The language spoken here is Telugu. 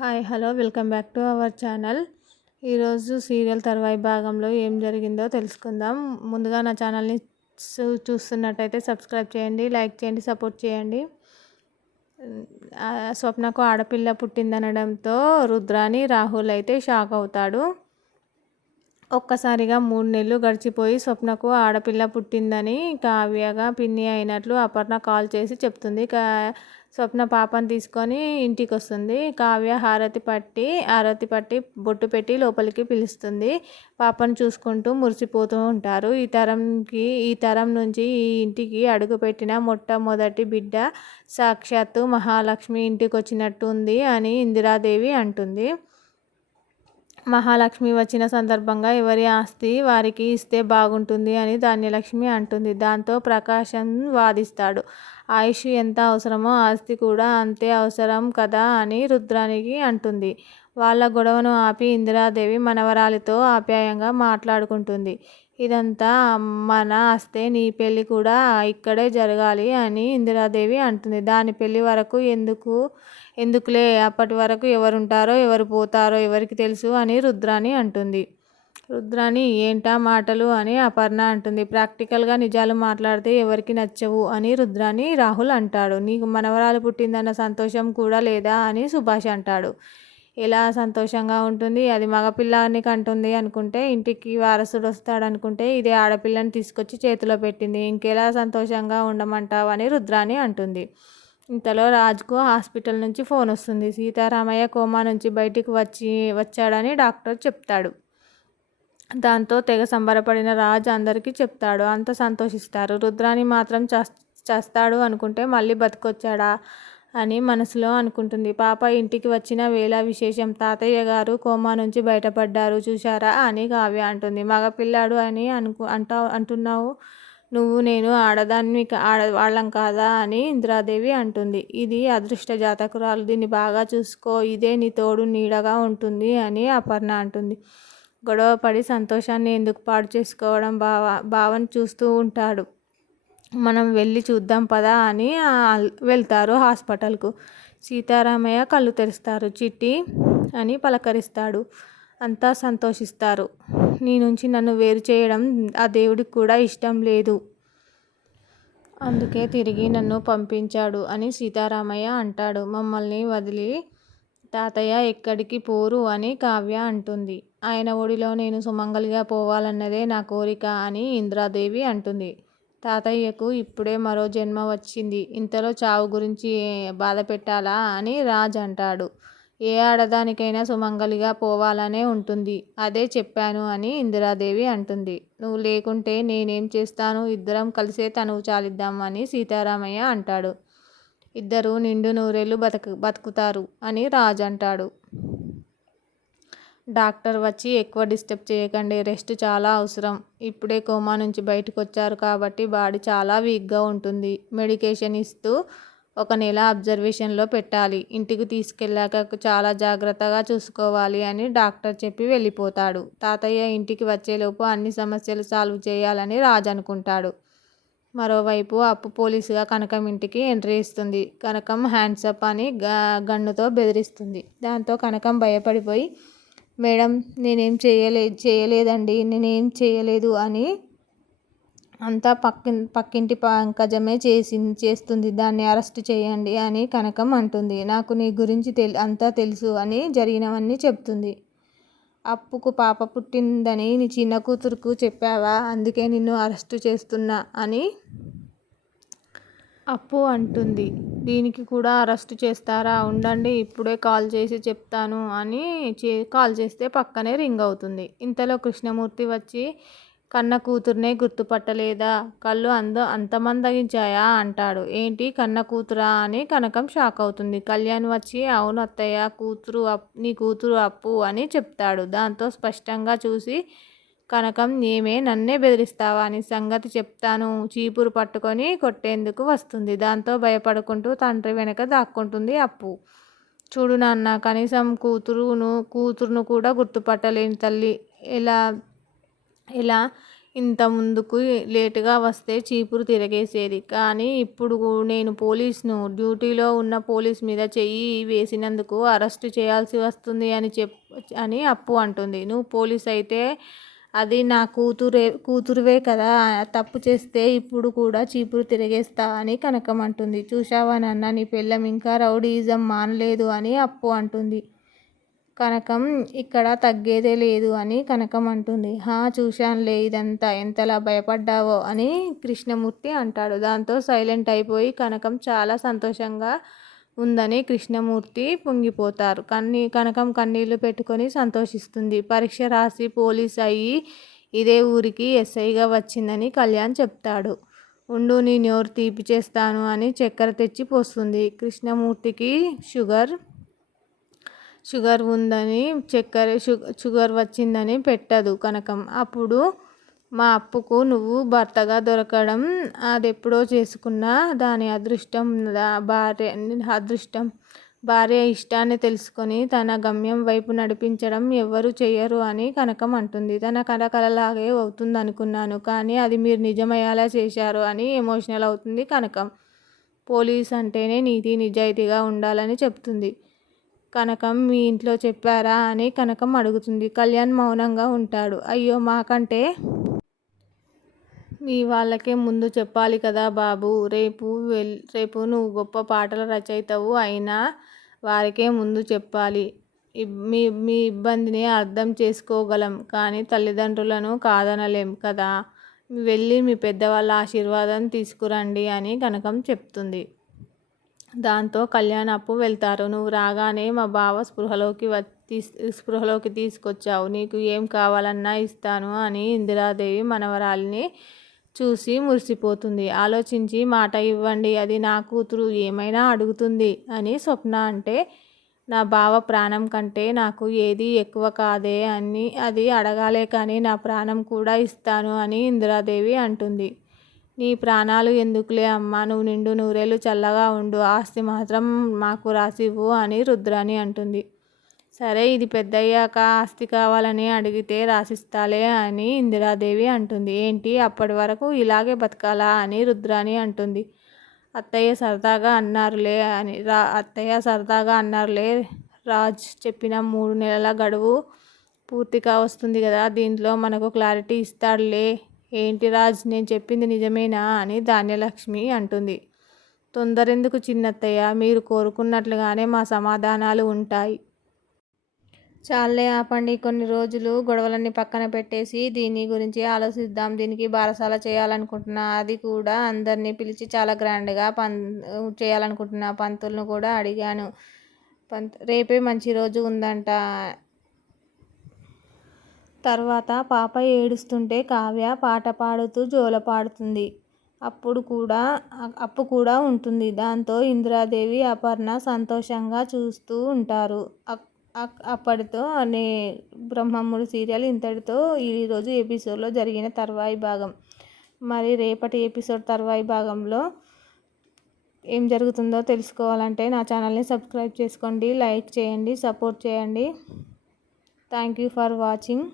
Hi hello welcome back to our channel. ఈరోజు సీరియల్ తర్వాయి భాగంలో ఏం జరిగిందో తెలుసుకుందాం. ముందుగా నా ఛానల్ని చూస్తున్నట్టయితే సబ్స్క్రైబ్ చేయండి, లైక్ చేయండి, సపోర్ట్ చేయండి. స్వప్నకు ఆడపిల్ల పుట్టిందనడంతో రుద్రాని రాహుల్ అయితే షాక్ అవుతాడు. ఒక్కసారిగా 3 నెలలు గడిచిపోయి స్వప్నకు ఆడపిల్ల పుట్టిందని కావ్యగా పిన్ని అయినట్లు అపర్ణ కాల్ చేసి చెప్తుంది. స్వప్న పాపను తీసుకొని ఇంటికి వస్తుంది. కావ్య హారతి పట్టి బొట్టు పెట్టి లోపలికి పిలుస్తుంది. పాపను చూసుకుంటూ మురిసిపోతూ ఉంటారు. ఈ తరం నుంచి ఈ ఇంటికి అడుగుపెట్టిన మొట్టమొదటి బిడ్డ సాక్షాత్తు మహాలక్ష్మి ఇంటికి వచ్చినట్టు ఉంది అని ఇందిరాదేవి అంటుంది. మహాలక్ష్మి వచ్చిన సందర్భంగా ఎవరి ఆస్తి వారికి ఇస్తే బాగుంటుంది అని ధాన్యలక్ష్మి అంటుంది. దాంతో ప్రకాశం వాదిస్తాడు. ఆయుష్ ఎంత అవసరమో ఆస్తి కూడా అంతే అవసరం కదా అని రుద్రానికి అంటుంది. వాళ్ళ గొడవను ఆపి ఇందిరాదేవి మనవరాలితో ఆప్యాయంగా మాట్లాడుకుంటుంది. ఇదంతా మన ఆస్తే, నీ పెళ్ళి కూడా ఇక్కడే జరగాలి అని ఇందిరాదేవి అంటుంది. దాని పెళ్ళి వరకు ఎందుకులే, అప్పటి వరకు ఎవరుంటారో ఎవరు పోతారో ఎవరికి తెలుసు అని రుద్రాని అంటుంది. రుద్రాని ఏంటా మాటలు అని అపర్ణ అంటుంది. ప్రాక్టికల్గా నిజాలు మాట్లాడితే ఎవరికి నచ్చవు అని రుద్రాని రాహుల్ అంటాడు. నీకు మనవరాలు పుట్టిందన్న సంతోషం కూడా లేదా అని సుభాష్ అంటాడు. ఎలా సంతోషంగా ఉంటుంది, అది మగపిల్లాన్ని కంటుంది అనుకుంటే, ఇంటికి వారసుడు వస్తాడనుకుంటే ఇదే ఆడపిల్లని తీసుకొచ్చి చేతిలో పెట్టింది, ఇంకెలా సంతోషంగా ఉండమంటావు అని రుద్రాని అంటుంది. ఇంతలో రాజ్కు హాస్పిటల్ నుంచి ఫోన్ వస్తుంది. సీతారామయ్య కోమా నుంచి బయటికి వచ్చాడని డాక్టర్ చెప్తాడు. దాంతో తెగ సంబరపడిన రాజ్ అందరికీ చెప్తాడు. అంత సంతోషిస్తారు. రుద్రాని మాత్రం చేస్తాడు అనుకుంటే మళ్ళీ బతికొచ్చాడా అని మనసులో అనుకుంటుంది. పాప ఇంటికి వచ్చిన వేళ విశేషం. తాతయ్య గారు కోమా నుంచి బయటపడ్డారు చూశారా అని కావ్య అంటుంది. మగపిల్లాడు అని అంటున్నావు నువ్వు, నేను ఆడవాళ్ళం కాదా అని ఇందిరాదేవి అంటుంది. ఇది అదృష్ట జాతకురాలు, దీన్ని బాగా చూసుకో, ఇదే నీ తోడు నీడగా ఉంటుంది అని అపర్ణ అంటుంది. గొడవపడి సంతోషాన్ని ఎందుకు పాడు చేసుకోవడం, బావని చూస్తూ ఉంటాడు, మనం వెళ్ళి చూద్దాం పదా అని వెళ్తారు హాస్పిటల్కు. సీతారామయ్య కళ్ళు తెరుస్తారు. చిట్టి అని పలకరిస్తాడు. అంతా సంతోషిస్తారు. నీ నుంచి నన్ను వేరు చేయడం ఆ దేవుడికి కూడా ఇష్టం లేదు, అందుకే తిరిగి నన్ను పంపించాడు అని సీతారామయ్య అంటాడు. మమ్మల్ని వదిలి తాతయ్య ఎక్కడికి పోరు అని కావ్య అంటుంది. ఆయన ఒడిలో నేను సుమంగలిగా పోవాలన్నదే నా కోరిక అని ఇందిరాదేవి అంటుంది. తాతయ్యకు ఇప్పుడే మరో జన్మ వచ్చింది, ఇంతలో చావు గురించి బాధ పెట్టాలా అని రాజ్ అంటాడు. ఏ ఆడదానికైనా సుమంగలిగా పోవాలనే ఉంటుంది, అదే చెప్పాను అని ఇందిరాదేవి అంటుంది. నువ్వు లేకుంటే నేనేం చేస్తాను, ఇద్దరం కలిసే తనువు చాలిద్దాం అని సీతారామయ్య అంటాడు. ఇద్దరు నిండు నూరేళ్ళు బతుకుతారు అని రాజ్ అంటాడు. డాక్టర్ వచ్చి ఎక్కువ డిస్టర్బ్ చేయకండి, రెస్ట్ చాలా అవసరం, ఇప్పుడే కోమా నుంచి బయటకు వచ్చారు కాబట్టి బాడీ చాలా వీక్గా ఉంటుంది, మెడికేషన్ ఇస్తూ 1 నెల అబ్జర్వేషన్లో పెట్టాలి, ఇంటికి తీసుకెళ్ళాక చాలా జాగ్రత్తగా చూసుకోవాలి అని డాక్టర్ చెప్పి వెళ్ళిపోతాడు. తాతయ్య ఇంటికి వచ్చేలోపు అన్ని సమస్యలు సాల్వ్ చేయాలని రాజ్ అనుకుంటాడు. మరోవైపు అప్పు పోలీసుగా కనకం ఇంటికి ఎంట్రీ ఇస్తుంది. కనకం హ్యాండ్సప్ అని గన్నుతో బెదిరిస్తుంది. దాంతో కనకం భయపడిపోయి, మేడం నేనేం చేయలేదండి, నేనేం చేయలేదు అని అంతా పక్కింటి పంకజమే చేస్తుంది, దాన్ని అరెస్ట్ చేయండి అని కనకం అంటుంది. నాకు నీ గురించి అంతా తెలుసు అని జరిగినవన్నీ చెప్తుంది. అప్పుకు పాప పుట్టిందని నీ చిన్న కూతురుకు చెప్పావా, అందుకే నిన్ను అరెస్టు చేస్తున్నా అని అప్పు అంటుంది. దీనికి కూడా అరెస్టు చేస్తారా, ఉండండి ఇప్పుడే కాల్ చేసి చెప్తాను అని కాల్ చేస్తే పక్కనే రింగ్ అవుతుంది. ఇంతలో కృష్ణమూర్తి వచ్చి, కన్న కూతుర్నే గుర్తుపట్టలేదా, కళ్ళు అంత మందగించాయా అంటాడు. ఏంటి కన్న కూతురా అని కనకం షాక్ అవుతుంది. కళ్యాణ్ వచ్చి, అవును అత్తయ్య, నీ కూతురు అప్పు అని చెప్తాడు. దాంతో స్పష్టంగా చూసి కనకం, ఏమే నన్నే బెదిరిస్తావా, నీ సంగతి చెప్తాను, చీపురు పట్టుకొని కొట్టేందుకు వస్తుంది. దాంతో భయపడుకుంటూ తండ్రి వెనక దాక్కుంటుంది అప్పు. చూడు నాన్న, కనీసం కూతురును కూడా గుర్తుపట్టలేని తల్లి ఎలా ఇంత ముందుకు లేటుగా వస్తే చీపురు తిరగేసేది. కానీ ఇప్పుడు నేను పోలీస్‌ను. డ్యూటీలో ఉన్న పోలీస్ మీద చెయ్యి వేసినందుకు అరెస్టు చేయాల్సి వస్తుంది అని అప్పు అంటుంది. నువ్వు పోలీస్ అయితే అది నా కూతురువే కదా! తప్పు చేస్తే ఇప్పుడు కూడా చీపురు తిరగేస్తా అని కనకం అంటుంది. చూశావా నాన్న, నీ పెళ్ళాం ఇంకా రౌడీయిజం మానలేదు అని అప్పు అంటుంది. కనకం ఇక్కడ తగ్గేదే లేదు అని కనకం అంటుంది. చూశానులే ఇదంతా, ఎంతలా భయపడ్డావో అని కృష్ణమూర్తి అంటాడు. దాంతో సైలెంట్ అయిపోయి కనకం చాలా సంతోషంగా ఉందని కృష్ణమూర్తి పొంగిపోతారు. కనకం కన్నీళ్లు పెట్టుకొని సంతోషిస్తుంది. పరీక్ష రాసి పోలీస్ అయ్యి ఇదే ఊరికి ఎస్ఐగా వచ్చిందని కళ్యాణ్ చెప్తాడు. ఉండు, నీ నోరు తీపి చేస్తాను అని చక్కెర తెచ్చి పోస్తుంది. కృష్ణమూర్తికి షుగర్ ఉందని షుగర్ వచ్చిందని పెట్టదు కనకం. అప్పుడు మా అప్పుకు నువ్వు భర్తగా దొరకడం అదెప్పుడో చేసుకున్నా దాని అదృష్టం. భార్య ఇష్టాన్ని తెలుసుకొని తన గమ్యం వైపు నడిపించడం ఎవ్వరూ చెయ్యరు అని కనకం అంటుంది. తన కలలాగే అవుతుందనుకున్నాను, కానీ అది మీరు నిజమయ్యేలా చేశారు అని ఎమోషనల్ అవుతుంది కనకం. పోలీస్ అంటేనే నీతి నిజాయితీగా ఉండాలని చెప్తుంది. కనకం మీ ఇంట్లో చెప్పారా అని కనకం అడుగుతుంది. కళ్యాణ్ మౌనంగా ఉంటాడు. అయ్యో, మాకంటే మీ వాళ్ళకే ముందు చెప్పాలి కదా బాబు. రేపు నువ్వు గొప్ప పాటల రచయితవు అయినా వారికే ముందు చెప్పాలి. మీ ఇబ్బందిని అర్థం చేసుకోగలం, కానీ తల్లిదండ్రులను కాదనలేం కదా. వెళ్ళి మీ పెద్దవాళ్ళ ఆశీర్వాదం తీసుకురండి అని కనకం చెప్తుంది. దాంతో కళ్యాణ్ అప్పు వెళ్తారు. నువ్వు రాగానే మా బావ స్పృహలోకి తీసుకొచ్చావు. నీకు ఏం కావాలన్నా ఇస్తాను అని ఇందిరాదేవి మనవరాలిని చూసి మురిసిపోతుంది. ఆలోచించి మాట ఇవ్వండి, అది నా కూతురు, ఏమైనా అడుగుతుంది అని స్వప్న అంటే, నా బావ ప్రాణం కంటే నాకు ఏది ఎక్కువ కాదే అని అది అడగాలే, కానీ నా ప్రాణం కూడా ఇస్తాను అని ఇందిరాదేవి అంటుంది. నీ ప్రాణాలు ఎందుకులే అమ్మా, నువ్వు నిండు నూరేళ్ళు చల్లగా ఉండు, ఆస్తి మాత్రం మాకు రాసివ్వు అని రుద్రాణి అంటుంది. సరే, ఇది పెద్దయ్యాక ఆస్తి కావాలని అడిగితే రాసిస్తాలే అని ఇందిరాదేవి అంటుంది. ఏంటి, అప్పటి వరకు ఇలాగే బతకాలా అని రుద్రాణి అంటుంది. అత్తయ్య సరదాగా అన్నారులే. రాజ్ చెప్పిన 3 నెలల గడువు పూర్తిగా వస్తుంది కదా, దీంట్లో మనకు క్లారిటీ ఇస్తాడులే. ఏంటి రాజ్, నేను చెప్పింది నిజమేనా అని ధాన్యలక్ష్మి అంటుంది. తొందరెందుకు చిన్నత్తయ్య, మీరు కోరుకున్నట్లుగానే మా సమాధానాలు ఉంటాయి. చాలే ఆపండి, కొన్ని రోజులు గొడవలన్నీ పక్కన పెట్టేసి దీని గురించి ఆలోచిద్దాం. దీనికి బారసాల చేయాలనుకుంటున్నా, అది కూడా అందరినీ పిలిచి చాలా గ్రాండ్గా చేయాలనుకుంటున్నా. పంతులను కూడా అడిగాను. రేపే మంచి రోజు ఉందంట. తర్వాత పాప ఏడుస్తుంటే కావ్య పాట పాడుతూ జోలపాడుతుంది. అప్పు కూడా ఉంటుంది. దాంతో ఇందిరాదేవి, అపర్ణ సంతోషంగా చూస్తూ ఉంటారు. అప్పటితో బ్రహ్మముడి సీరియల్ ఇంతటితో ఈరోజు ఎపిసోడ్లో జరిగిన తర్వాయి భాగం. మరి రేపటి ఎపిసోడ్ తర్వాయి భాగంలో ఏం జరుగుతుందో తెలుసుకోవాలంటే నా ఛానల్ని సబ్స్క్రైబ్ చేసుకోండి, లైక్ చేయండి, సపోర్ట్ చేయండి. Thank you for watching.